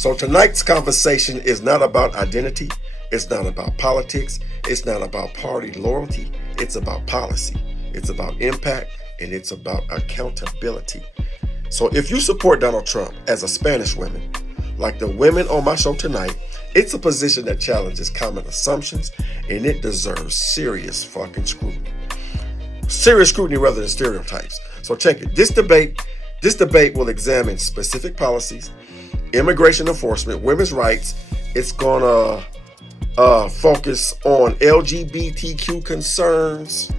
So tonight's conversation is not about identity. It's not about politics. It's not about party loyalty. It's about policy. It's about impact, and it's about accountability. So if you support Donald Trump as a Spanish woman, like the women on my show tonight, it's a position that challenges common assumptions, and it deserves serious fucking scrutiny. Serious scrutiny rather than stereotypes. So check it. This debate will examine specific policies, immigration enforcement, women's rights. It's gonna focus on LGBTQ concerns,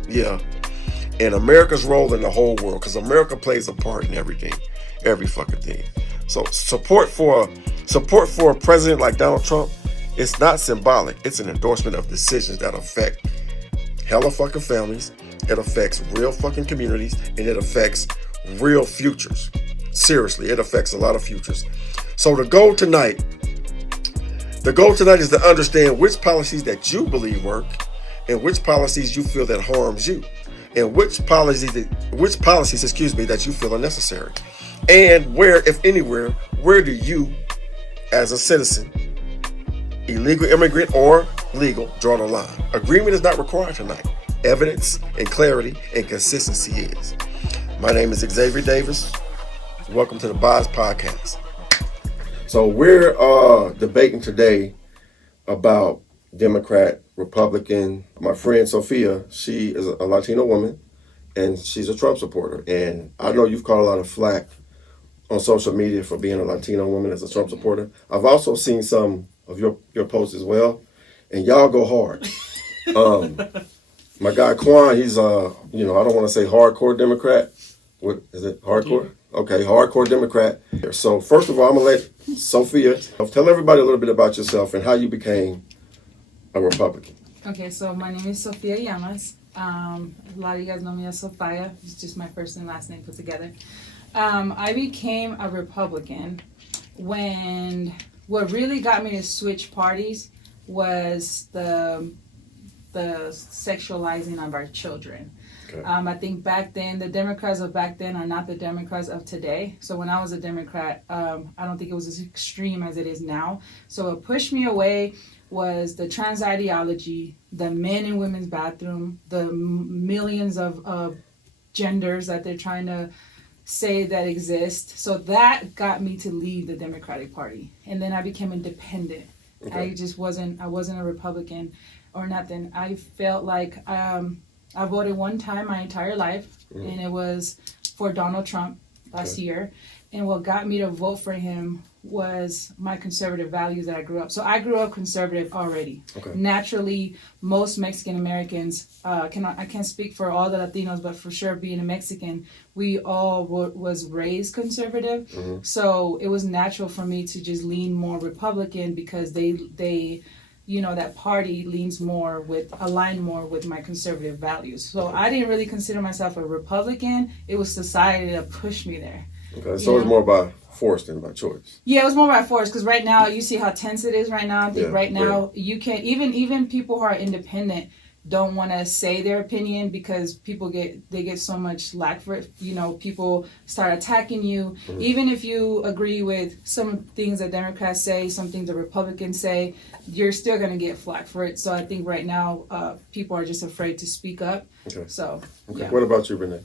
and America's role in the whole world, because America plays a part in everything, every fucking thing. So support for a president like Donald Trump, it's not symbolic. It's an endorsement of decisions that affect hella fucking families. It affects real fucking communities, and it affects real futures. Seriously, it affects a lot of futures. So the goal tonight is to understand which policies that you believe work, and which policies you feel that harms you, and which policies that you feel are necessary, and where, if anywhere, where do you, as a citizen, illegal immigrant or legal, draw the line. Agreement is not required tonight. Evidence and clarity and consistency is. My name is Xavier Davis. Welcome to the PODCAST. So we're debating today about Democrat, Republican. My friend Sofia, she is a Latino woman, and she's a Trump supporter. And I know you've caught a lot of flack on social media for being a Latino woman as a Trump supporter. I've also seen some of your posts as well, and y'all go hard. My guy Kwon, he's I don't want to say hardcore Democrat. What is it? Hardcore? Yeah. Okay, hardcore Democrat. So first of all, I'm gonna let Sofia tell everybody a little bit about yourself and how you became a Republican. Okay, so my name is Sofia Llamas. A lot of you guys know me as Sofia. It's just my first and last name put together. I became a Republican when what really got me to switch parties was the sexualizing of our children. Okay. I think back then, the Democrats of back then are not the Democrats of today. So when I was a Democrat, I don't think it was as extreme as it is now. So what pushed me away was the trans ideology, the men and women's bathroom, the millions of genders that they're trying to say that exist. So that got me to leave the Democratic Party. And then I became independent. Okay. I wasn't a Republican or nothing. I felt like I voted one time my entire life, and it was for Donald Trump last year. And what got me to vote for him was my conservative values that I grew up. So I grew up conservative already. Okay. Naturally, most Mexican Americans, I can't speak for all the Latinos, but for sure being a Mexican, we all was raised conservative. Mm-hmm. So it was natural for me to just lean more Republican because they that party aligned more with my conservative values. So I didn't really consider myself a Republican. It was society that pushed me there. Okay, so it's more by force than by choice. Yeah, it was more by force because right now you see how tense it is right now. I think right now you can't even people who are independent don't want to say their opinion because people get so much slack for it. People start attacking you. Mm-hmm. Even if you agree with some things that Democrats say, some things that Republicans say, you're still going to get flack for it. So I think right now people are just afraid to speak up. Okay. So, okay. What about you, Renea?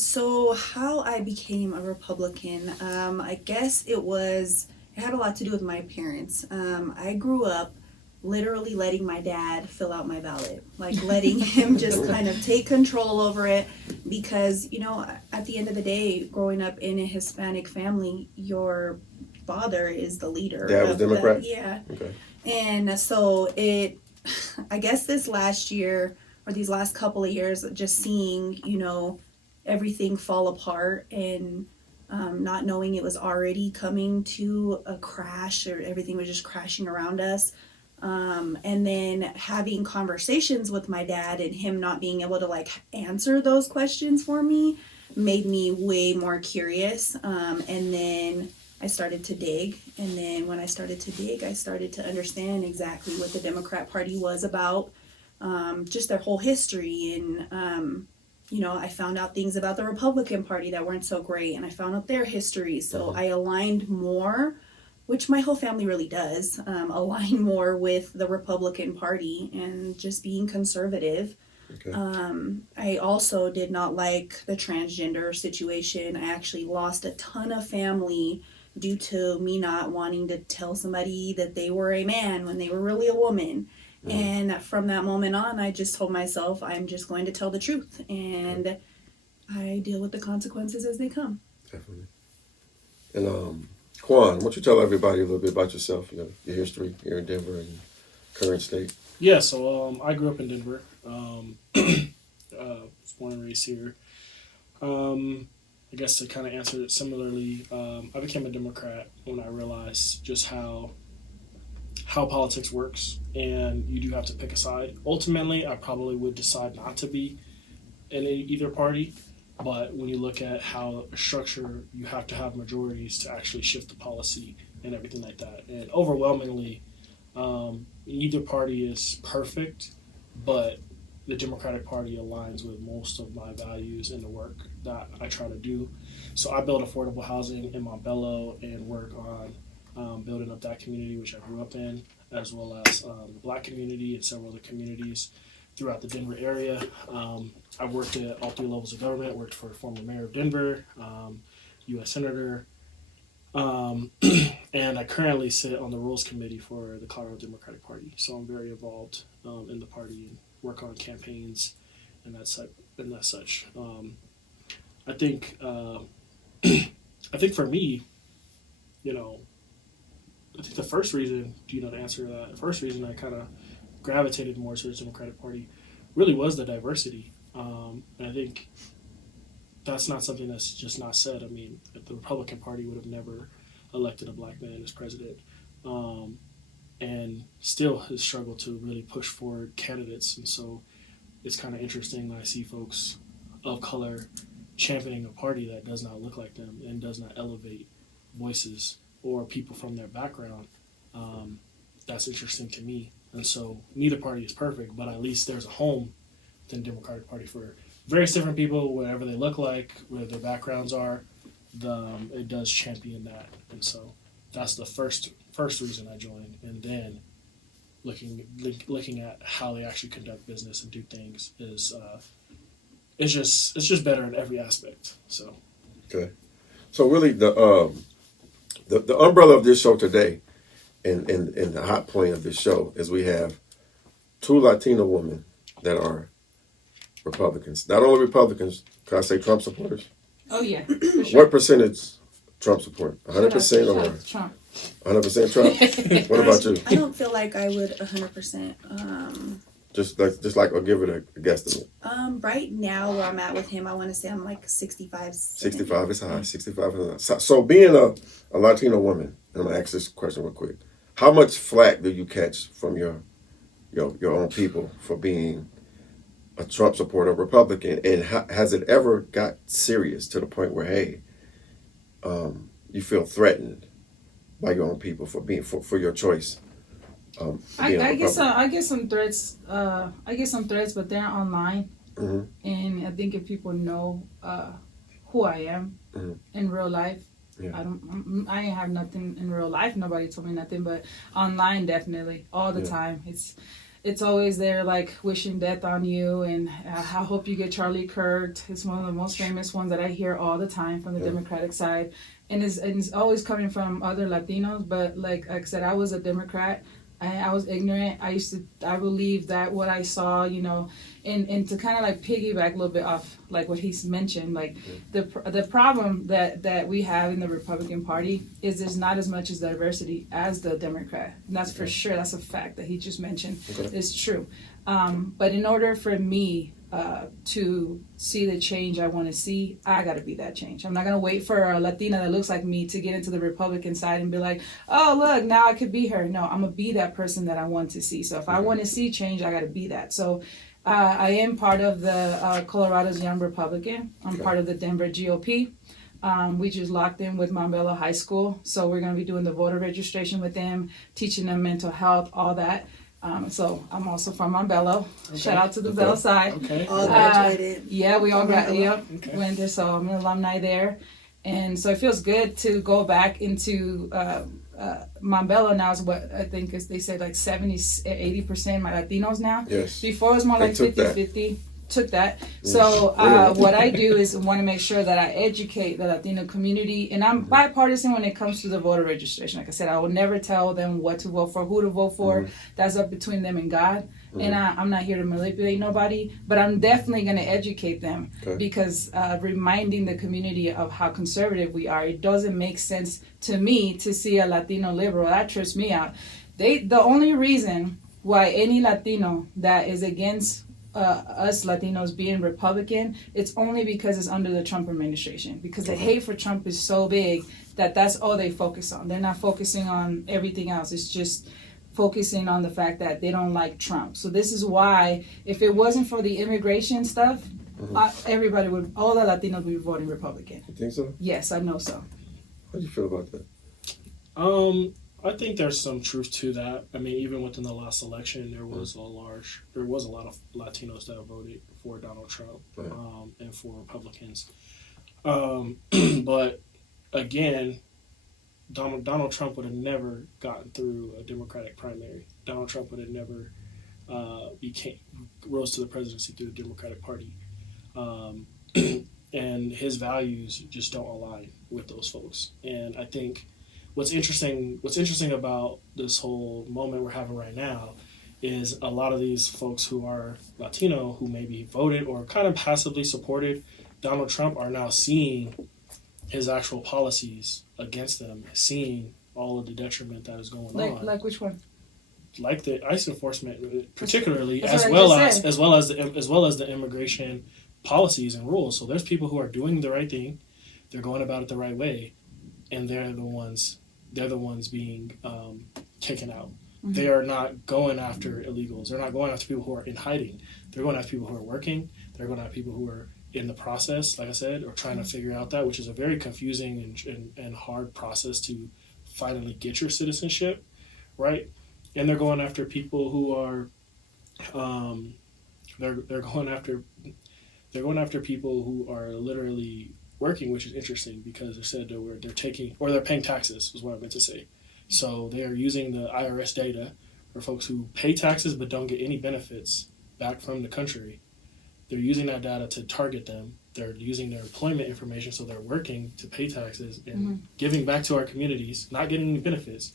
So how I became a Republican, I guess it had a lot to do with my parents. I grew up literally letting my dad fill out my ballot, like letting him just kind of take control over it because, at the end of the day, growing up in a Hispanic family, your father is the leader. Dad was Democrat? Yeah. Okay. And so I guess this last year or these last couple of years, just seeing, everything fall apart and not knowing it was already coming to a crash or everything was just crashing around us. And then having conversations with my dad and him not being able to answer those questions for me made me way more curious. And then I started to dig. And then when I started to dig, I started to understand exactly what the Democrat Party was about, just their whole history. And, I found out things about the Republican Party that weren't so great, and I found out their history. So I aligned more which my whole family really does, align more with the Republican Party and just being conservative. Okay. I also did not like the transgender situation. I actually lost a ton of family due to me not wanting to tell somebody that they were a man when they were really a woman. Mm. And from that moment on, I just told myself I'm just going to tell the truth, and I deal with the consequences as they come. Definitely. And Kwon, why don't you tell everybody a little bit about yourself, your history here in Denver and current state? Yeah, so I grew up in Denver. Was born and raised here. I guess to kind of answer it similarly, I became a Democrat when I realized just how politics works, and you do have to pick a side. Ultimately, I probably would decide not to be in either party, but when you look at how a structure, you have to have majorities to actually shift the policy and everything like that. And overwhelmingly, neither party is perfect, but the Democratic Party aligns with most of my values and the work that I try to do. So I build affordable housing in Montbello and work on building up that community, which I grew up in, as well as the Black community and several other communities throughout the Denver area. I worked at all 3 levels of government, worked for former mayor of Denver, U.S. Senator, and I currently sit on the Rules Committee for the Colorado Democratic Party. So I'm very involved in the party and work on campaigns and that such. I think for me, I think the first reason, to answer that, the first reason I kind of gravitated more towards the Democratic Party really was the diversity. And I think that's not something that's just not said. I mean, the Republican Party would have never elected a Black man as president. And still has struggled to really push forward candidates. And so it's kind of interesting when I see folks of color championing a party that does not look like them and does not elevate voices or people from their background. That's interesting to me. And so neither party is perfect, but at least there's a home within the Democratic Party for various different people, whatever they look like, whatever their backgrounds are. It does champion that. And so that's the first reason I joined. And then looking at how they actually conduct business and do things is it's just better in every aspect. So okay, so really the umbrella of this show today, and the hot point of this show is we have 2 Latino women that are Republicans. Not only Republicans, can I say Trump supporters? Oh yeah, for sure. What percentage Trump support? 100% or Trump? 100% Trump. What about you? I don't feel like I would 100%. Just like I'll give it a guesstimate. Right now where I'm at with him, I want to say I'm like 65. 65 is high. 65 is high. So being a Latino woman, and I'm gonna ask this question real quick: how much flack do you catch from your own people for being a Trump supporter, Republican, and has it ever got serious to the point where you feel threatened by your own people for being for your choice? I get some threats. I get some threats, but they're online, and I think if people know who I am in real life, I ain't have nothing in real life. Nobody told me nothing, but online definitely all the time. It's always there, like wishing death on you, and I hope you get Charlie Kirk. It's one of the most famous ones that I hear all the time from the Democratic side, and it's always coming from other Latinos. But like I said, I was a Democrat. I was ignorant. I believed that what I saw, and to kind of like piggyback a little bit off like what he's mentioned, like the problem that we have in the Republican Party is there's not as much as diversity as the Democrat. And that's for sure. That's a fact that he just mentioned. It's true. But in order for me to see the change I want to see, I got to be that change. I'm not going to wait for a Latina that looks like me to get into the Republican side and be like, oh, look, now I could be her. No, I'm going to be that person that I want to see. So if I want to see change, I got to be that. So I am part of the Colorado's Young Republican. I'm part of the Denver GOP. We just locked in with Montbello High School. So we're going to be doing the voter registration with them, teaching them mental health, all that. So I'm also from Arebalo. Shout out to the Bell side. All graduated. Yeah, we all went there, so I'm an alumni there. And so it feels good to go back into Mambello now is what I think is, they said like 70-80% Latinos now. Yes. Before it was more They like took 50-50. Took that. So what I do is want to make sure that I educate the Latino community, and I'm bipartisan when it comes to the voter registration. Like I said, I will never tell them what to vote for, who to vote for. That's up between them and God. And I'm not here to manipulate nobody, but I'm definitely going to educate them because reminding the community of how conservative we are. It doesn't make sense to me to see a Latino liberal. That trips me out. The only reason why any Latino that is against us Latinos being Republican, it's only because it's under the Trump administration, because the hate for Trump is so big that that's all they focus on. They're not focusing on everything else. It's just focusing on the fact that they don't like Trump. So this is why, if it wasn't for the immigration stuff, everybody would, all the Latinos would be voting Republican. You think so? Yes, I know so. How do you feel about that? I think there's some truth to that. I mean, even within the last election, there was a lot of Latinos that voted for Donald Trump and for Republicans. But again, Donald Trump would have never gotten through a Democratic primary. Donald Trump would have never rose to the presidency through the Democratic Party. And his values just don't align with those folks. And I think what's interesting about this whole moment we're having right now is a lot of these folks who are Latino, who maybe voted or kind of passively supported Donald Trump, are now seeing his actual policies against them, seeing all of the detriment that is going on. Like which one? Like the ICE enforcement, particularly, That's as well as the immigration policies and rules. So there's people who are doing the right thing, they're going about it the right way, and they're the ones being taken out. Mm-hmm. They are not going after illegals. They're not going after people who are in hiding. They're going after people who are working. They're going after people who are in the process, like I said, or trying to figure out that, which is a very confusing and hard process to finally get your citizenship, right? And they're going after people who are, they're going after people who are literally working, which is interesting because they said they're paying taxes, is what I meant to say. So they are using the IRS data for folks who pay taxes but don't get any benefits back from the country. They're using that data to target them. They're using their employment information, so they're working to pay taxes and giving back to our communities, not getting any benefits,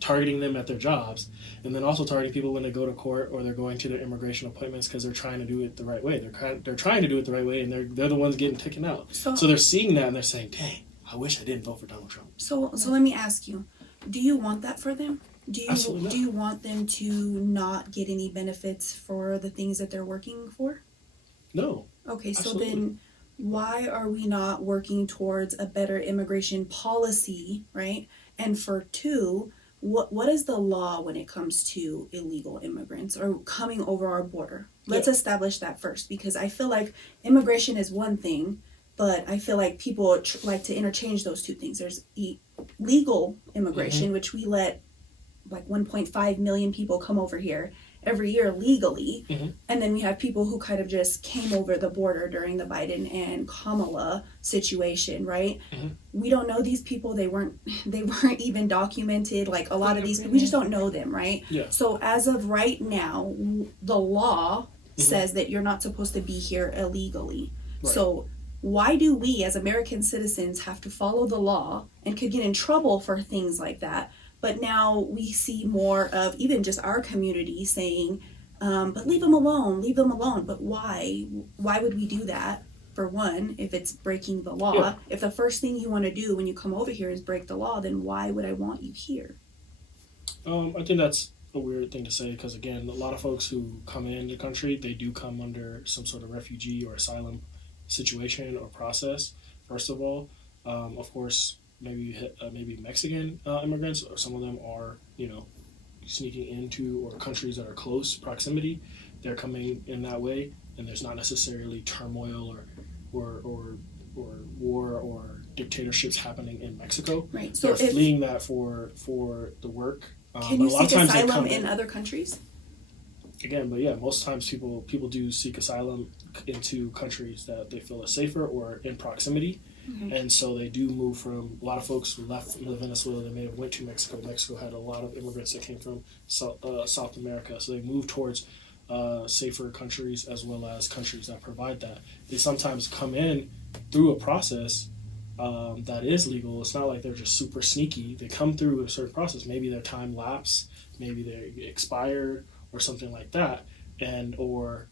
targeting them at their jobs, and then also targeting people when they go to court or they're going to their immigration appointments because they're trying to do it the right way. They're trying to do it the right way, and they're the ones getting taken out. So they're seeing that and they're saying, "Dang, I wish I didn't vote for Donald Trump." So let me ask you: do you want that for them? Absolutely not. Do you want them to not get any benefits for the things that they're working for? No. Okay, so Absolutely. then why are we not working towards a better immigration policy, right? And for two, what is the law when it comes to illegal immigrants or coming over our border? Let's establish that first, because I feel like immigration is one thing, but I feel like people like to interchange those two things. There's legal immigration, which we let like 1.5 million people come over here every year legally, and then we have people who kind of just came over the border during the Biden and Kamala situation, right? We don't know these people. They weren't even documented. Like a lot of these, we just don't know them, right? Yeah. So as of right now, the law says that you're not supposed to be here illegally. Right. So why do we as American citizens have to follow the law and could get in trouble for things like that? But now we see more of even just our community saying, but leave them alone. But why? Why would we do that? For one, if it's breaking the law. Yeah. If the first thing you want to do when you come over here is break the law, then why would I want you here? I think that's a weird thing to say because, again, a lot of folks who come into the country, they do come under some sort of refugee or asylum situation or process, first of all. Of course, maybe Mexican immigrants, or some of them are, sneaking into or countries that are close proximity. They're coming in that way, and there's not necessarily turmoil or war or dictatorships happening in Mexico. Right. So they're fleeing that for the work. Can you seek asylum in other countries? Again, but yeah, most times people do seek asylum into countries that they feel are safer or in proximity. And so they do move from, a lot of folks who left Venezuela, they may have went to Mexico. Mexico had a lot of immigrants that came from South America. So they move towards safer countries as well as countries that provide that. They sometimes come in through a process that is legal. It's not like they're just super sneaky. They come through a certain process. Maybe their time lapse, maybe they expired or something like that, or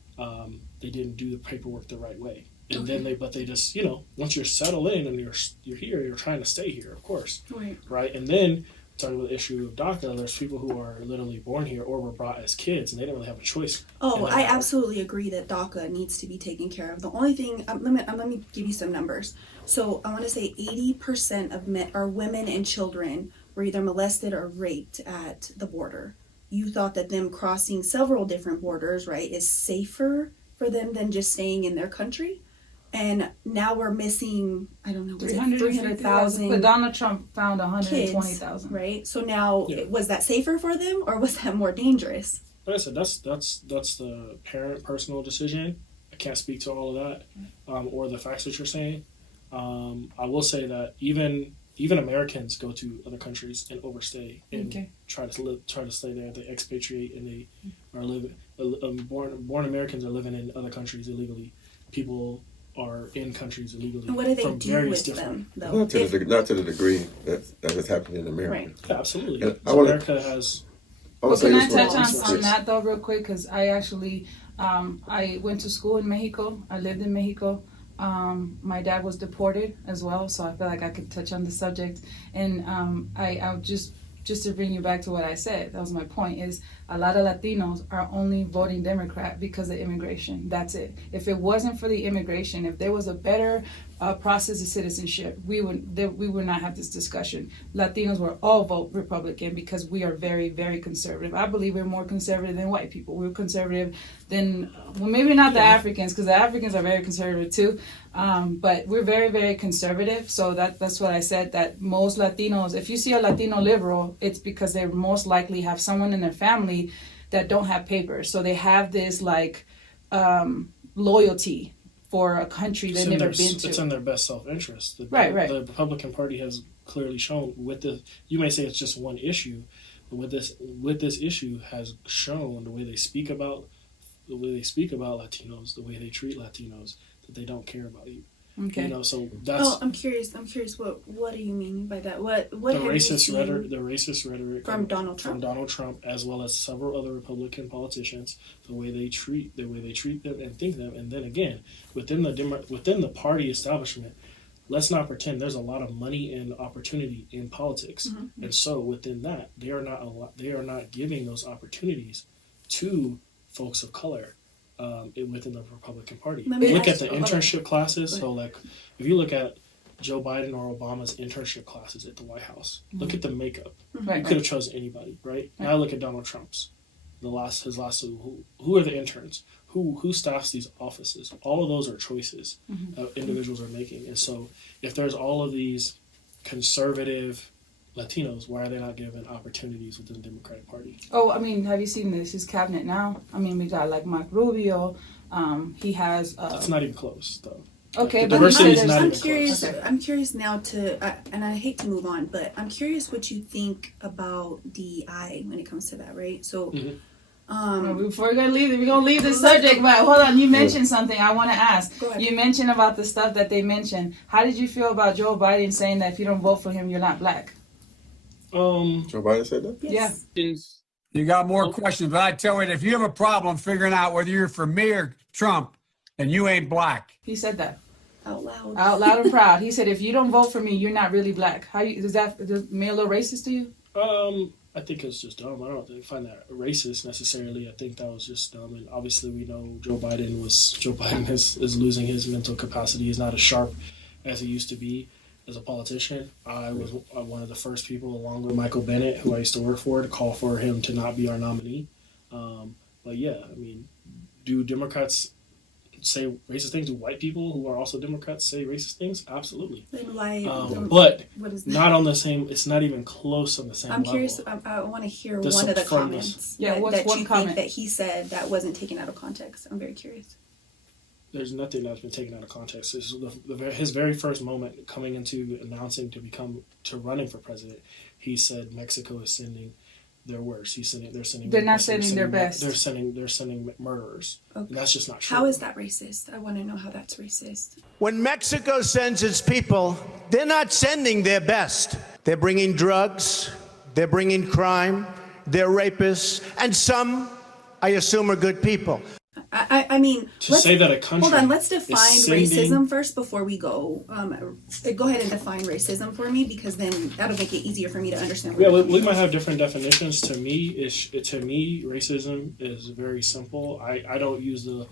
they didn't do the paperwork the right way. And then they just, once you're settled in and you're here, you're trying to stay here, of course. Right? And then, talking about the issue of DACA, there's people who are literally born here or were brought as kids, and they didn't really have a choice. Oh, I absolutely agree that DACA needs to be taken care of. The only thing, let me give you some numbers. So I want to say 80% of men or women and children were either molested or raped at the border. You thought that them crossing several different borders, right, is safer for them than just staying in their country? And now we're missing, I don't know, 300,000. But Donald Trump found 120,000. Right? So now, was that safer for them or was that more dangerous? Like I said, that's the parent personal decision. I can't speak to all of that or the facts that you're saying. I will say that even Americans go to other countries and overstay and try to stay there. They expatriate and they are living. Born Americans are living in other countries illegally. People are in countries illegally. And what do they do with them, though? Not to the degree that is happening in America. Right. Yeah, absolutely. America has. Well, can I touch on that though real quick? Because I actually, I went to school in Mexico. I lived in Mexico. My dad was deported as well, so I feel like I could touch on the subject. And I just to bring you back to what I said, that was my point, is a lot of Latinos are only voting Democrat because of immigration. That's it. If it wasn't for the immigration, if there was a better process of citizenship, we would not have this discussion. Latinos will all vote Republican because we are very, very conservative. I believe we're more conservative than white people. We're conservative than, well, maybe not the Africans, because the Africans are very conservative too. But we're very, very conservative. So that's what I said, that most Latinos, if you see a Latino liberal, it's because they most likely have someone in their family that don't have papers. So they have this loyalty for a country they've never been to. It's in their best self-interest. Right. The Republican Party has clearly shown you may say it's just one issue, but with this issue has shown the way they speak about Latinos, the way they treat Latinos, that they don't care about you. Okay. So that's. Oh, I'm curious. What do you mean by that? What the have racist you seen the racist rhetoric from Donald Trump? From Donald Trump, as well as several other Republican politicians, the way they treat them and think them, and then again within the party establishment. Let's not pretend there's a lot of money and opportunity in politics, and so within that, they are not giving those opportunities to folks of color. Within the Republican Party. Look at the internship classes. So like, if you look at Joe Biden or Obama's internship classes at the White House, look at the makeup. You could have chosen anybody, right? Now look at Donald Trump's. His last two. Who are the interns? Who staffs these offices? All of those are choices individuals are making. And so if there's all of these conservative Latinos, why are they not given opportunities within the Democratic Party? Oh, I mean, have you seen his cabinet now? I mean, we got like Mark Rubio. He has. It's not even close, though. Okay, like, but diversity is not I'm even curious. close. I'm curious now and I hate to move on, but I'm curious what you think about DEI when it comes to that, right? So. Before we're gonna leave the subject, but hold on, you mentioned something I want to ask. Go ahead. You mentioned about the stuff that they mentioned. How did you feel about Joe Biden saying that if you don't vote for him, you're not black? Joe Biden said that? Yes. Yeah. You got more questions, but I tell you, if you have a problem figuring out whether you're for me or Trump, then you ain't black. He said that Out loud. out loud and proud. He said, if you don't vote for me, you're not really black. Does that mean a little racist to you? I think it's just dumb. I don't find that racist necessarily. I think that was just dumb. And obviously, we know Joe Biden is losing his mental capacity. He's not as sharp as he used to be as a politician. I was one of the first people, along with Michael Bennett, who I used to work for, to call for him to not be our nominee. But yeah, I mean, do Democrats say racist things? Do white people who are also Democrats say racist things? Absolutely. Then why? But what is not on the same. It's not even close on the same level. I'm curious. I want to hear The one of the subfirmness. comments Yeah, that what's you one think comment that he said that wasn't taken out of context. I'm very curious. there's nothing that's been taken out of context. His very first moment coming into announcing to running for president, he said Mexico is sending their worst. They're not sending their best. They're sending murderers. Okay. And that's just not true. How is that racist? I want to know how that's racist. When Mexico sends its people, they're not sending their best. They're bringing drugs, they're bringing crime, they're rapists, and some, I assume, are good people. I mean, to say that a country. Hold on, let's define sending, racism first before we go. Go ahead and define racism for me, because then that'll make it easier for me to understand. Yeah, we might have different definitions. To me, racism is very simple. I don't use the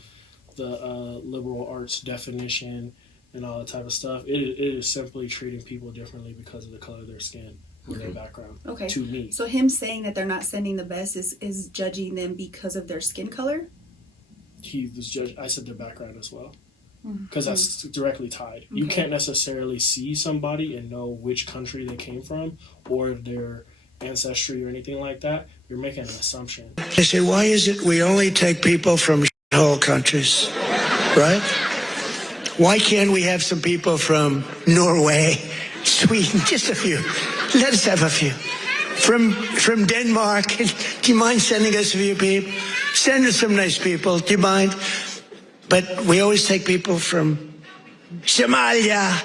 liberal arts definition and all that type of stuff. It is simply treating people differently because of the color of their skin or their background. Okay. To me. So him saying that they're not sending the best is judging them because of their skin color? He was judged. I said their background as well, because that's directly tied. Okay. You can't necessarily see somebody and know which country they came from or their ancestry or anything like that. You're making an assumption. They say, why is it we only take people from shithole countries, right? Why can't we have some people from Norway, Sweden, just a few? Let us have a few. From Denmark, do you mind sending us a few people? Send us some nice people, do you mind? But we always take people from Somalia,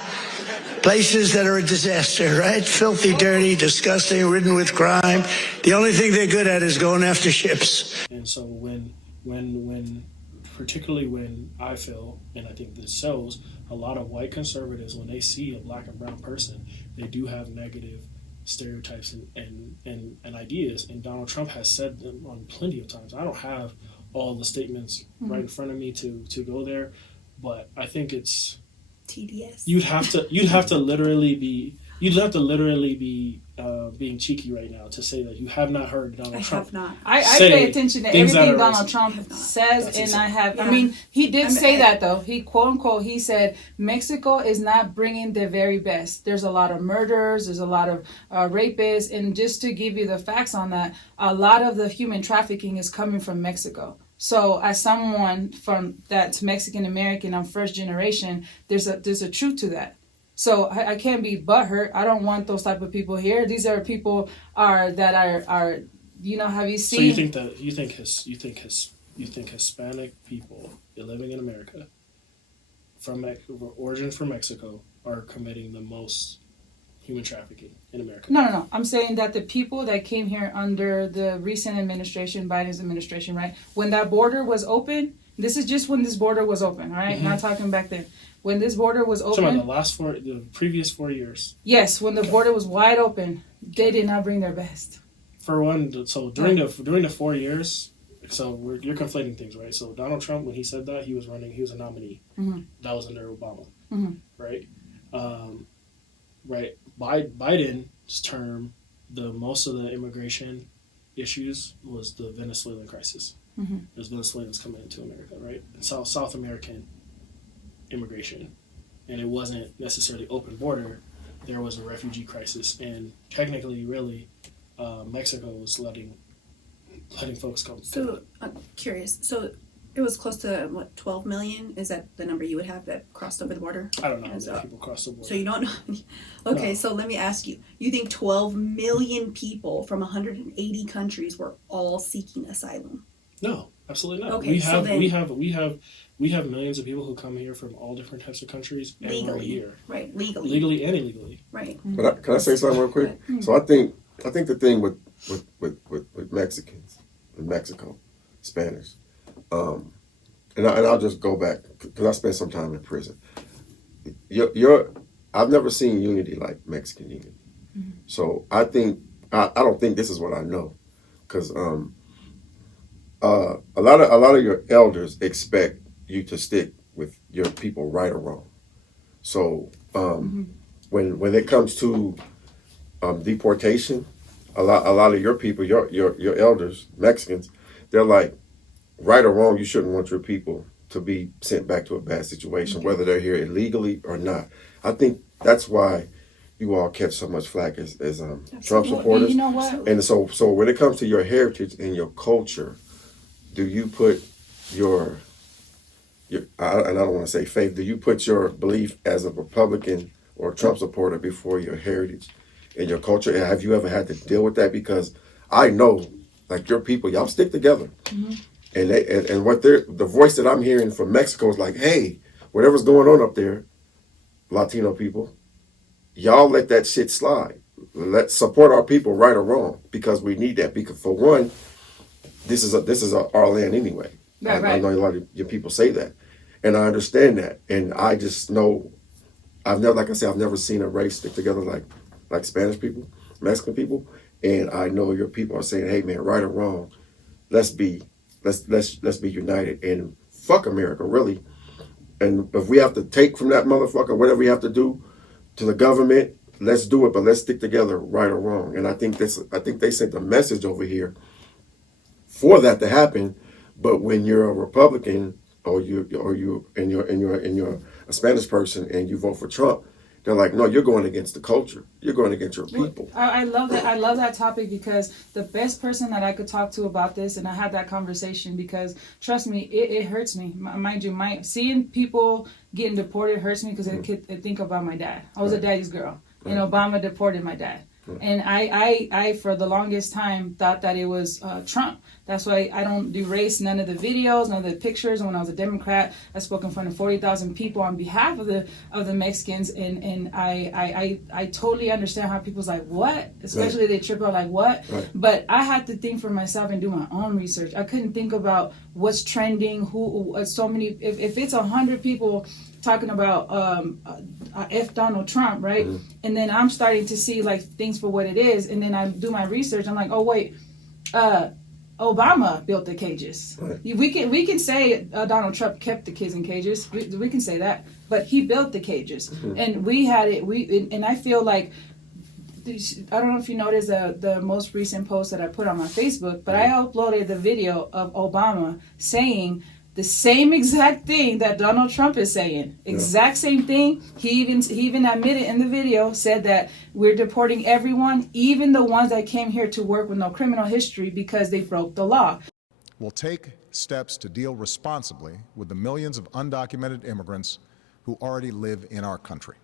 places that are a disaster, right? Filthy, dirty, disgusting, ridden with crime. The only thing they're good at is going after ships. And so when particularly when I feel, and I think this shows, a lot of white conservatives, when they see a black and brown person, they do have negative stereotypes and ideas, and Donald Trump has said them on plenty of times. I don't have all the statements right in front of me to go there, but I think it's TDS. You'd have to literally be being cheeky right now to say that you have not heard Donald Trump. I have not. I pay attention to everything Donald Trump says, That's and insane. I have. Yeah. I mean, he did say that though. He quote unquote he said Mexico is not bringing the very best. There's a lot of murders. There's a lot of rapists, and just to give you the facts on that, a lot of the human trafficking is coming from Mexico. So as someone that's Mexican American, I'm first generation. There's a truth to that. So I can't be butthurt. I don't want those type of people here. These are people that are you know, have you seen? So you think Hispanic people living in America from origins from Mexico are committing the most human trafficking in America? No. I'm saying that the people that came here under the recent administration, Biden's administration, right? When that border was open, this is just when this border was open, all right? Mm-hmm. Not talking back then. When this border was open. So about the previous 4 years. Yes, when the border was wide open, they did not bring their best. For one, so during the 4 years, so you're conflating things, right? So Donald Trump, when he said that, he was a nominee. Mm-hmm. That was under Obama, Mm-hmm. right? Right. Biden's term, most of the immigration issues was the Venezuelan crisis. Mm-hmm. There's Venezuelans coming into America, right? And South American immigration, and it wasn't necessarily open border. There was a refugee crisis, and technically, really, Mexico was letting folks come. So I'm curious. So it was close to 12 million? Is that the number you would have that crossed over the border? I don't know how many people crossed the border. So you don't know? Okay, No. So let me ask you. You think 12 million people from 180 countries were all seeking asylum? No, absolutely not. Okay, we have millions of people who come here from all different types of countries every year. Right, legally. Legally and illegally. Right. But can I say something real quick? So I think the thing with Mexicans in Mexico, Spanish, and I'll just go back because I spent some time in prison. I've never seen unity like Mexican unity. Mm-hmm. So I don't think this is what I know, because a lot of your elders expect you to stick with your people, right or wrong. So when it comes to deportation, a lot of your people, your elders, Mexicans, they're like, right or wrong, you shouldn't want your people to be sent back to a bad situation, whether they're here illegally or not. I think that's why you all catch so much flack as Trump supporters. You know what? And so when it comes to your heritage and your culture, do you put your and I don't want to say faith, do you put your belief as a Republican or Trump supporter before your heritage and your culture? And have you ever had to deal with that? Because I know, like, your people, y'all stick together. Mm-hmm. And what the voice that I'm hearing from Mexico is like, hey, whatever's going on up there, Latino people, y'all let that shit slide. Let's support our people, right or wrong, because we need that. Because for one, this is our land anyway. Right, I know a lot of your people say that, and I understand that. And I just know, I've never seen a race stick together like Spanish people, Mexican people, and I know your people are saying, hey man, right or wrong, let's be united and fuck America, really. And if we have to take from that motherfucker, whatever we have to do to the government, let's do it, but let's stick together, right or wrong. And I think they sent a message over here for that to happen. But when you're a Republican or you're a Spanish person and you vote for Trump, they're like, no, you're going against the culture. You're going against your people. I love that. I love that topic because the best person that I could talk to about this, and I had that conversation because, trust me, it hurts me. Mind you, seeing people getting deported hurts me because I think about my dad. I was a daddy's girl, and Obama deported my dad. And I for the longest time thought that it was Trump. That's why I don't do race, none of the videos, none of the pictures. When I was a Democrat, I spoke in front of 40,000 people on behalf of the Mexicans, and I totally understand how people's like, what? Especially they trip out like, what? Right. But I had to think for myself and do my own research. I couldn't think about what's trending, so many, if it's 100 people talking about F Donald Trump, right? Mm-hmm. And then I'm starting to see like things for what it is, and then I do my research. I'm like, oh wait, Obama built the cages. Right. We can say Donald Trump kept the kids in cages. We can say that, but he built the cages, mm-hmm. and we had it. And I feel like, I don't know if you noticed the most recent post that I put on my Facebook, but I uploaded the video of Obama saying the same exact thing that Donald Trump is saying. Exact same thing. He even admitted in the video, said that we're deporting everyone, even the ones that came here to work with no criminal history because they broke the law. We'll take steps to deal responsibly with the millions of undocumented immigrants who already live in our country.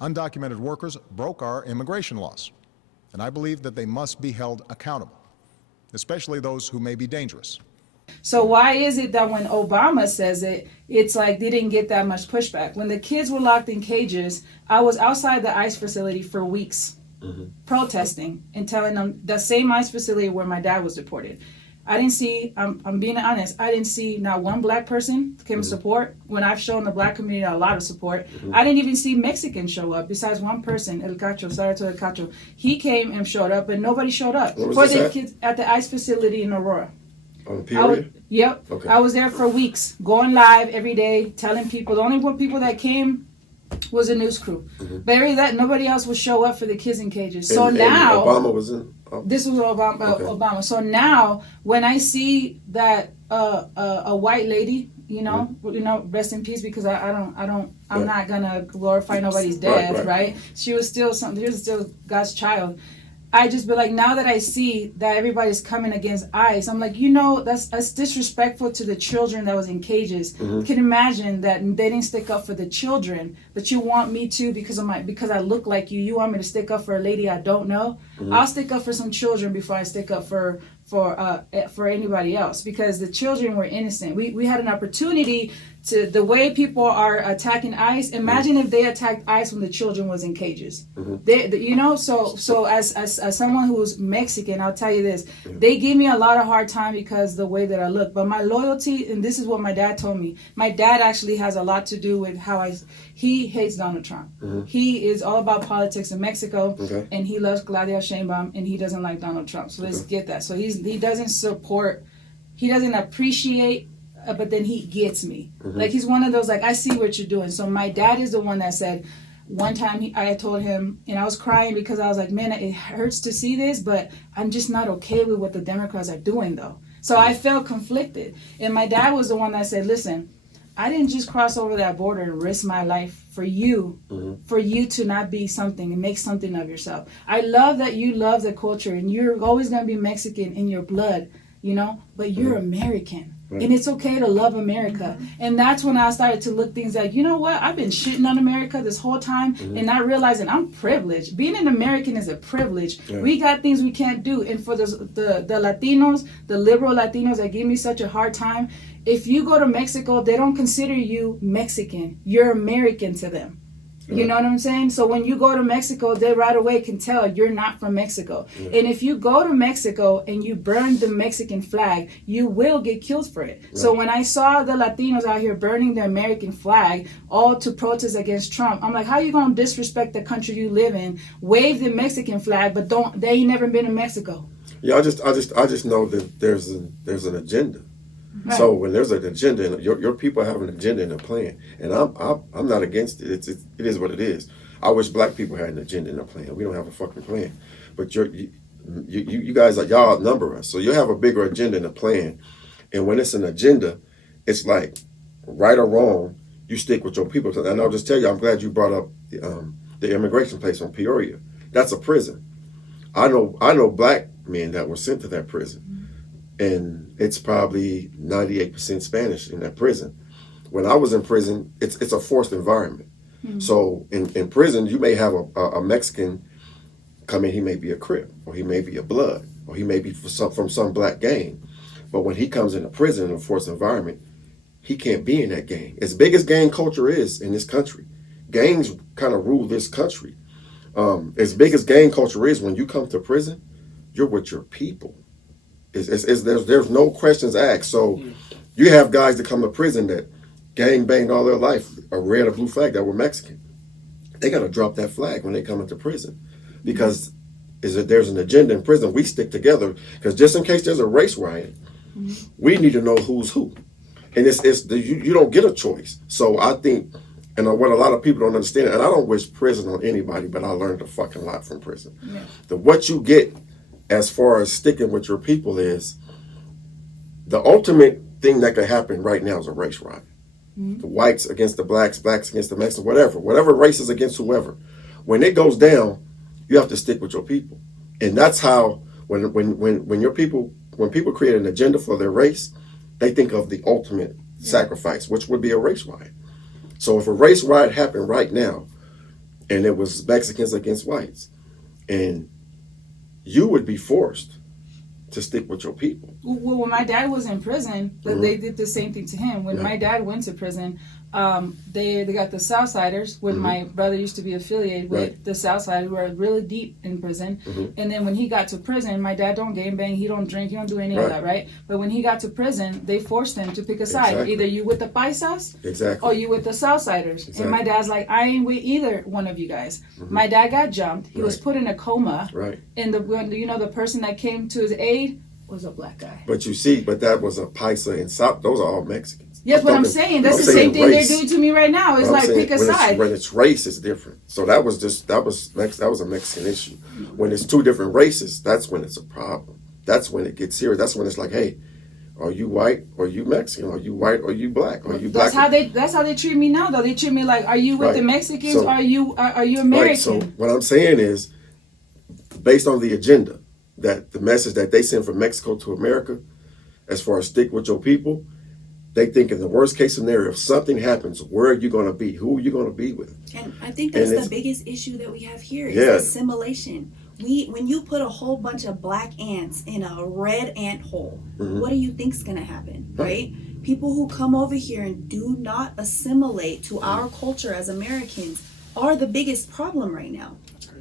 Undocumented workers broke our immigration laws, and I believe that they must be held accountable, especially those who may be dangerous. So why is it that when Obama says it, it's like they didn't get that much pushback? When the kids were locked in cages, I was outside the ICE facility for weeks, mm-hmm. protesting and telling them the same ICE facility where my dad was deported. I didn't see, I'm being honest, I didn't see not one black person came to support. When I've shown the black community a lot of support, I didn't even see Mexicans show up besides one person, El Cacho, Sarato El Cacho. He came and showed up, but nobody showed up for the kids at the ICE facility in Aurora. On Peoria? Yep. Okay. I was there for weeks, going live every day, telling people. The only one people that came was a news crew. Mm-hmm. But nobody else would show up for the kids in cages. So now Obama was in. Oh. This was Obama. So now when I see that a white lady, rest in peace, because I'm not gonna glorify nobody's death, right? She was still God's child. I just be like, now that I see that everybody's coming against ICE, I'm like, that's disrespectful to the children that was in cages. Mm-hmm. You can imagine that they didn't stick up for the children, but you want me to because I look like you. You want me to stick up for a lady I don't know? Mm-hmm. I'll stick up for some children before I stick up for anybody else, because the children were innocent. We had an opportunity to, the way people are attacking ICE. Imagine if they attacked ICE when the children was in cages. Mm-hmm. So as someone who's Mexican, I'll tell you this: they give me a lot of hard time because the way that I look. But my loyalty, and this is what my dad told me. My dad actually has a lot to do with how he hates Donald Trump. Mm-hmm. He is all about politics in Mexico, and he loves Claudia Sheinbaum, and he doesn't like Donald Trump. So let's get that. So he doesn't support, he doesn't appreciate, but then he gets me. Mm-hmm. Like, he's one of those, like, I see what you're doing. So my dad is the one that said, one time I told him, and I was crying because I was like, man, it hurts to see this, but I'm just not okay with what the Democrats are doing, though. So I felt conflicted. And my dad was the one that said, listen, I didn't just cross over that border and risk my life for you, for you to not be something and make something of yourself. I love that you love the culture and you're always going to be Mexican in your blood, but you're American. And it's okay to love America. And that's when I started to look things like, you know what? I've been shitting on America this whole time and not realizing I'm privileged. Being an American is a privilege. Yeah. We got things we can't do. And for the Latinos, the liberal Latinos that give me such a hard time, if you go to Mexico, they don't consider you Mexican. You're American to them. You know what I'm saying? So when you go to Mexico, they right away can tell you're not from Mexico. Yeah. And if you go to Mexico and you burn the Mexican flag, you will get killed for it. Right. So when I saw the Latinos out here burning the American flag, all to protest against Trump, I'm like, how you gonna disrespect the country you live in, wave the Mexican flag, but they ain't never been to Mexico? Yeah, I just know that there's an agenda. Right. So when there's an agenda, and your people have an agenda and a plan, and I'm not against it. It is what it is. I wish black people had an agenda and a plan. We don't have a fucking plan, but you guys y'all outnumber us, so you have a bigger agenda and a plan. And when it's an agenda, it's like right or wrong, you stick with your people. And I'll just tell you, I'm glad you brought up the immigration place on Peoria. That's a prison. I know black men that were sent to that prison. And it's probably 98% Spanish in that prison. When I was in prison, it's a forced environment. Mm-hmm. So in prison, you may have a Mexican come in. He may be a Crip, or he may be a Blood, or he may be from some black gang. But when he comes into prison in a forced environment, he can't be in that gang. As big as gang culture is in this country, gangs kind of rule this country. As big as gang culture is, when you come to prison, you're with your people. There's no questions asked. So you have guys that come to prison that gang banged all their life, a red or blue flag, that were Mexican. They got to drop that flag when they come into prison, because there's an agenda in prison. We stick together, because just in case there's a race riot, we need to know who's who. And you don't get a choice. So I think, and what a lot of people don't understand, and I don't wish prison on anybody, but I learned a fucking lot from prison. Yeah. What you get as far as sticking with your people is the ultimate thing that could happen right now is a race riot. Mm-hmm. The whites against the blacks against the Mexicans, whatever race is against whoever. When it goes down, you have to stick with your people. And that's how when people create an agenda for their race, they think of the ultimate sacrifice, which would be a race riot. So if a race riot happened right now, and it was Mexicans against whites, and you would be forced to stick with your people. Well, when my dad was in prison, they did the same thing to him. When my dad went to prison, they got the Southsiders, when my brother used to be affiliated with, the Southsiders, who are really deep in prison. And then when he got to prison, my dad don't game bang, he don't drink, he don't do any of that, right? But when he got to prison, they forced him to pick a side. Exactly. Either you with the Paisas, or you with the Southsiders. Exactly. And my dad's like, I ain't with either one of you guys. My dad got jumped. He was put in a coma. Right. And the person that came to his aid was a black guy. But you see, that was a Paisa and South. Those are all Mexicans. Yes, but I'm saying that's the same thing they're doing to me right now. It's like, pick a side. When it's race, it's different. So that was a Mexican issue. When it's two different races, that's when it's a problem. That's when it gets serious. That's when it's like, hey, are you white or you Mexican? Are you white or you black? Are you black? That's how they treat me now, though. They treat me like, are you with the Mexicans, or are you American? Right. So what I'm saying is, based on the agenda, that the message that they send from Mexico to America, as far as stick with your people, they think in the worst case scenario, if something happens, where are you going to be? Who are you going to be with? And I think that's the biggest issue that we have here is assimilation. When you put a whole bunch of black ants in a red ant hole, what do you think's going to happen, right? People who come over here and do not assimilate to our culture as Americans are the biggest problem right now.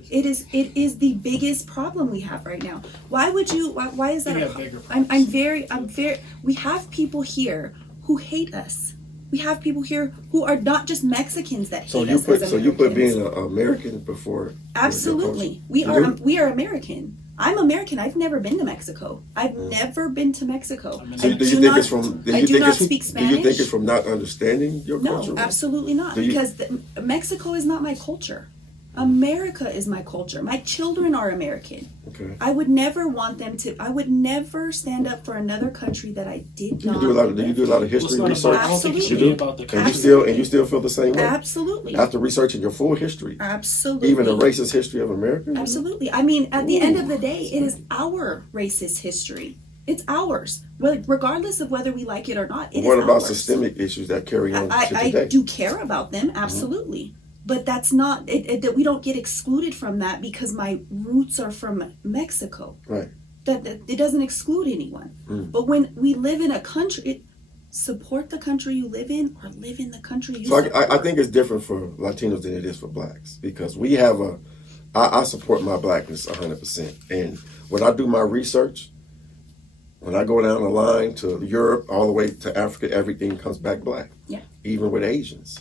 It is the biggest problem we have right now. Why is that? We have people here who hate us. We have people here who are not just Mexicans that hate us. So you put being an American before? Absolutely. We are American. I'm American. I've never been to Mexico. I've never been to Mexico. So do you think it's from? Do you think it's from not understanding your culture? No, absolutely not. Because Mexico is not my culture. America is my culture. My children are American. Okay. I would never want them to. I would never stand up for another country that I did not. Do you do a lot of history research? Absolutely. And you still feel the same way? Absolutely. After researching your full history? Absolutely. Even the racist history of America? Absolutely. I mean, at the end of the day, it is our racist history. It's ours. Regardless of whether we like it or not, it is What about ours. systemic issues that carry on to I today? do care about them, absolutely. But that's not, that we don't get excluded from that because my roots are from Mexico. Right. That it doesn't exclude anyone. But when we live in a country, support the country you live in or live in the country you support. I think it's different for Latinos than it is for blacks because we have I support my blackness 100%. And when I do my research, when I go down the line to Europe, all the way to Africa, everything comes back black. Yeah. Even with Asians.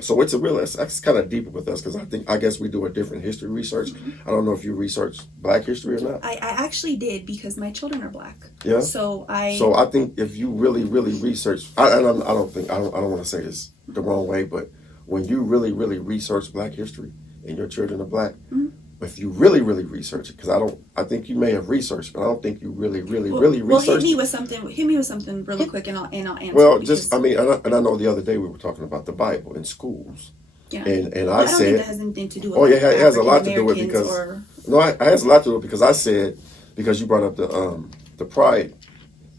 So it's that's kind of deeper with us because I guess we do a different history research. I don't know if you research black history or not. I actually did because my children are black. Yeah. So I think if you really research, I don't want to say this the wrong way, but when you really research black history and your children are black, if you really research it, because I think you may have researched, but I don't think you really researched. Well, hit me with something really quick, and I'll answer. Well, and I know the other day we were talking about the Bible in schools. Yeah. And I I don't said, think that has anything to do with. oh yeah, it has a lot to do with it African-Americans because it has a lot to do with it because I said because you brought up the pride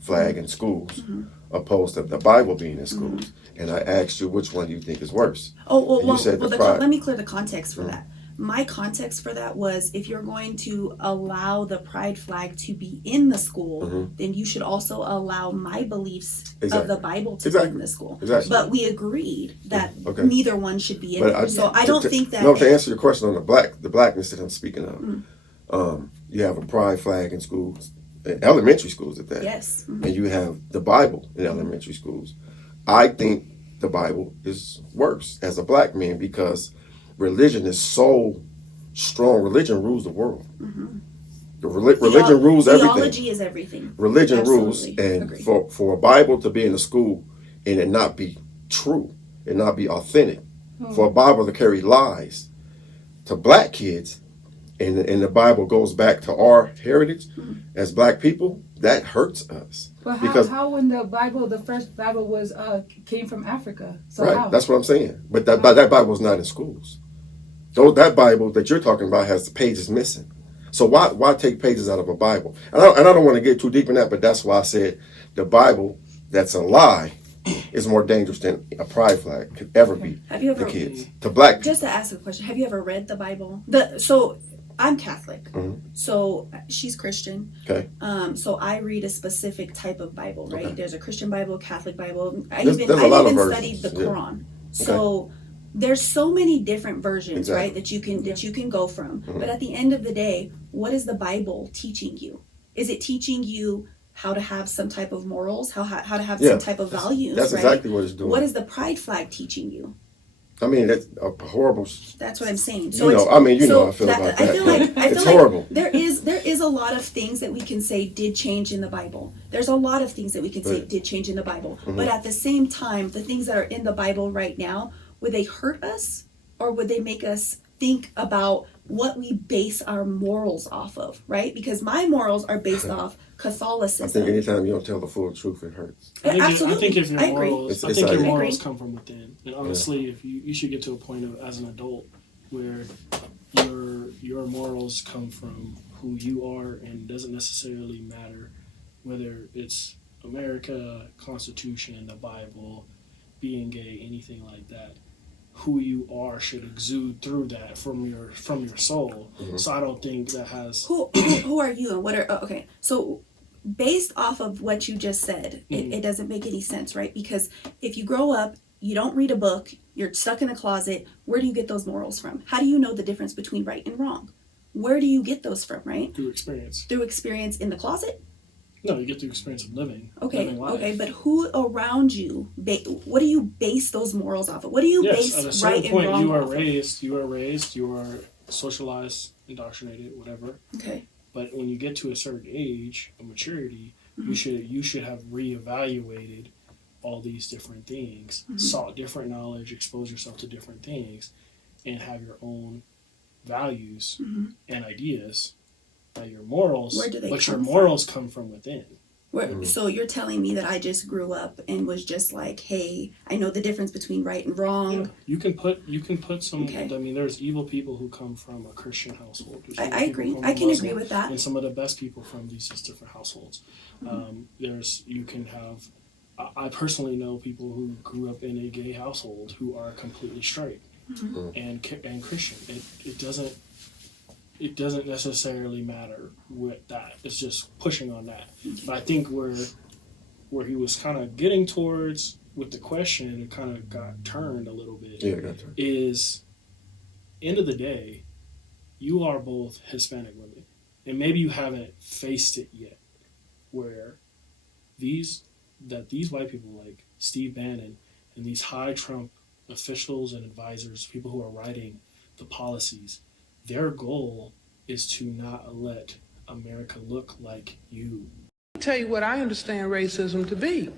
flag in schools opposed to the Bible being in schools, and I asked you which one you think is worse. Let me clear the context for that. My context for that was if you're going to allow the pride flag to be in the school, then you should also allow my beliefs of the Bible to be in the school. Exactly. But we agreed that neither one should be in there. So I don't think that. No, to answer your question on the blackness that I'm speaking of, you have a pride flag in schools, elementary schools at that. Yes. And you have the Bible in elementary schools. I think the Bible is worse as a black man because religion is so strong. Religion rules the world. Religion rules everything. Theology is everything. Religion Absolutely. rules, and Agreed. for a Bible to be in a school and it not be true, and not be authentic, for a Bible to carry lies to black kids, and the Bible goes back to our heritage as black people, that hurts us. But because how when the first Bible was came from Africa? So right, how? that's what I'm saying. But that Bible was not in schools. That Bible that you're talking about has pages missing. So why take pages out of a Bible? And I don't want to get too deep in that, but that's why I said the Bible that's a lie is more dangerous than a pride flag could ever be. Have you ever, to kids, to black people. Just to ask a question, have you ever read the Bible? So I'm Catholic, so she's Christian. Okay. So I read a specific type of Bible, right? Okay. There's a Christian Bible, Catholic Bible. I There's even a lot of studied versions, the yeah. Quran. So there's so many different versions, Exactly. right? That you can go from. But at the end of the day, what is the Bible teaching you? Is it teaching you how to have some type of morals, how to have some type of values? That's right? exactly what it's doing. What is the pride flag teaching you? I mean, that's a horrible. That's what I'm saying. So how I feel about that. I feel like It's horrible. There is a lot of things that we can say did change in the Bible. There's a lot of things that we can say did change in the Bible. But at the same time, the things that are in the Bible right now, would they hurt us or would they make us think about what we base our morals off of, right? Because my morals are based off Catholicism. I think anytime you don't tell the full truth, it hurts. Absolutely. I think if your morals, I think your morals come from within, and honestly, if you should get to a point of as an adult where your morals come from who you are, and it doesn't necessarily matter whether it's America, Constitution, the Bible, being gay, anything like that. Who you are should exude through that from your soul. So I don't think that has who are you and what are okay. So based off of what you just said, it doesn't make any sense, right? Because if you grow up, you don't read a book, you're stuck in a closet, where do you get those morals from? How do you know the difference between right and wrong? Where do you get those from, right? through experience. Through experience in the closet? No, you get the experience of living. Okay, living life. okay, but who around you? What do you base those morals off of? What do you Yes, base at a certain right point, and wrong you are off raised, you are socialized, indoctrinated, whatever. of? Okay, But when you get to a certain age of maturity, you should have reevaluated all these different things, sought different knowledge, exposed yourself to different things, and have your own values and ideas. Your morals, Where do they but come your morals come from within. So you're telling me that I just grew up and was just like, hey, I know the difference between right and wrong. Yeah. You can put some. Okay. I mean, there's evil people who come from a Christian household. I agree. I can agree with that. And some of the best people from these different households. You can have. I personally know people who grew up in a gay household who are completely straight and Christian. It doesn't necessarily matter with that. It's just pushing on that. But I think where he was kind of getting towards with the question, and it kind of got turned a little bit, is end of the day, you are both Hispanic women. And maybe you haven't faced it yet, where these white people like Steve Bannon and these high Trump officials and advisors, people who are writing the policies, their goal is to not let America look like you. I'll tell you what I understand racism to be.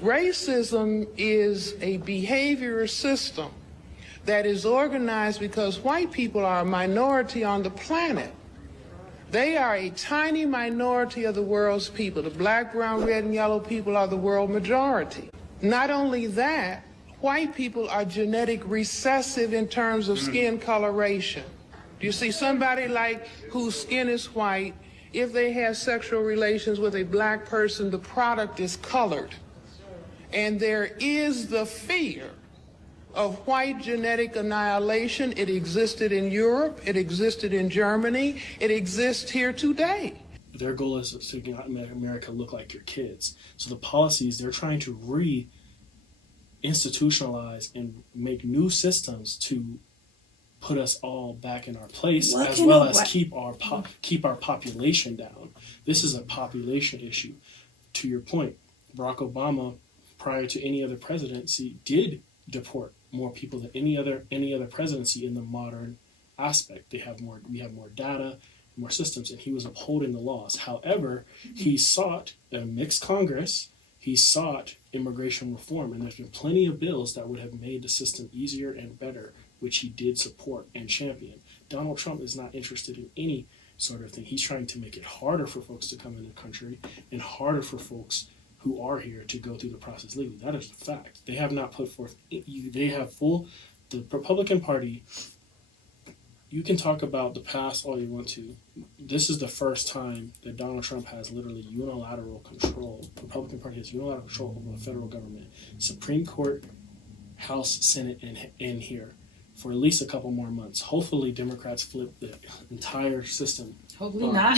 Racism is a behavior system that is organized because white people are a minority on the planet. They are a tiny minority of the world's people. The black, brown, red, and yellow people are the world majority. Not only that, white people are genetic recessive in terms of skin coloration. You see somebody like whose skin is white, if they have sexual relations with a black person, the product is colored. And there is the fear of white genetic annihilation. It existed in Europe, it existed in Germany, it exists here today. Their goal is to not make America look like your kids. So the policies, they're trying to institutionalize and make new systems to put us all back in our place, as well as keep our population down. This is a population issue. To your point, Barack Obama, prior to any other presidency, did deport more people than any other presidency in the modern aspect. We have more data, more systems, and he was upholding the laws. However, he sought a mixed Congress. He sought immigration reform, and there's been plenty of bills that would have made the system easier and better, which he did support and champion. Donald Trump is not interested in any sort of thing. He's trying to make it harder for folks to come in the country and harder for who are here to go through the process legally. That is the fact. They have not put forth, the Republican Party, you can talk about the past all you want to. This is the first time that Donald Trump has literally unilateral control. The Republican Party has unilateral control over the federal government. Supreme Court, House, Senate, and here for at least a couple more months. Hopefully Democrats flip the entire system. Hopefully not.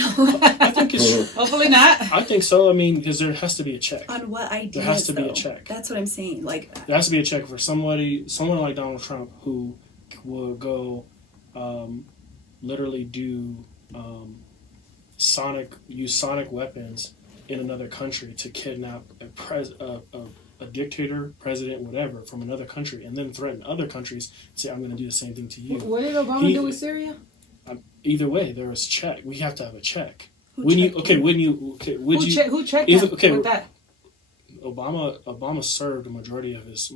I think it's hopefully not. I think so. I mean, because there has to be a check. On what ideas? There has to be a check. That's what I'm saying. Like, there has to be a check for someone like Donald Trump who will go literally do use sonic weapons in another country to kidnap a dictator, president, whatever, from another country, and then threaten other countries and say, I'm going to do the same thing to you. What did Obama do with Syria? Either way, there was check. We have to have a check. Who checked with that? Obama served a majority of his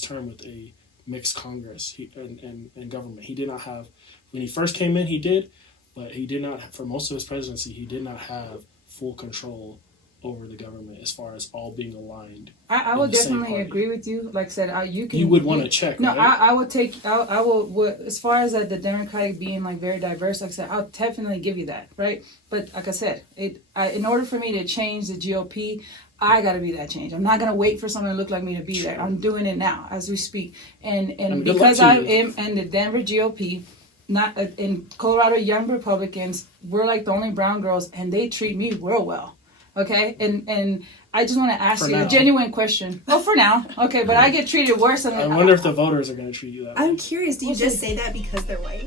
term with a mixed Congress and government. He did not have, when he first came in, he did, but he did not, for most of his presidency, he did not have full control over the government as far as all being aligned. I will definitely agree with you. Like I said, you would want to check. No, right? I will as far as the Democratic being like very diverse. Like I said, I'll definitely give you that, right? But like I said, in order for me to change the GOP, I got to be that change. I'm not going to wait for someone to look like me to be there. I'm doing it now as we speak. And because I am in the Denver GOP, not in Colorado Young Republicans, we're like the only brown girls, and they treat me real well. Okay, and I just want to ask you a genuine question. Well, for now, okay, but I get treated worse than. I wonder if the voters are going to treat you that way. I'm curious. Do you just say that because they're white?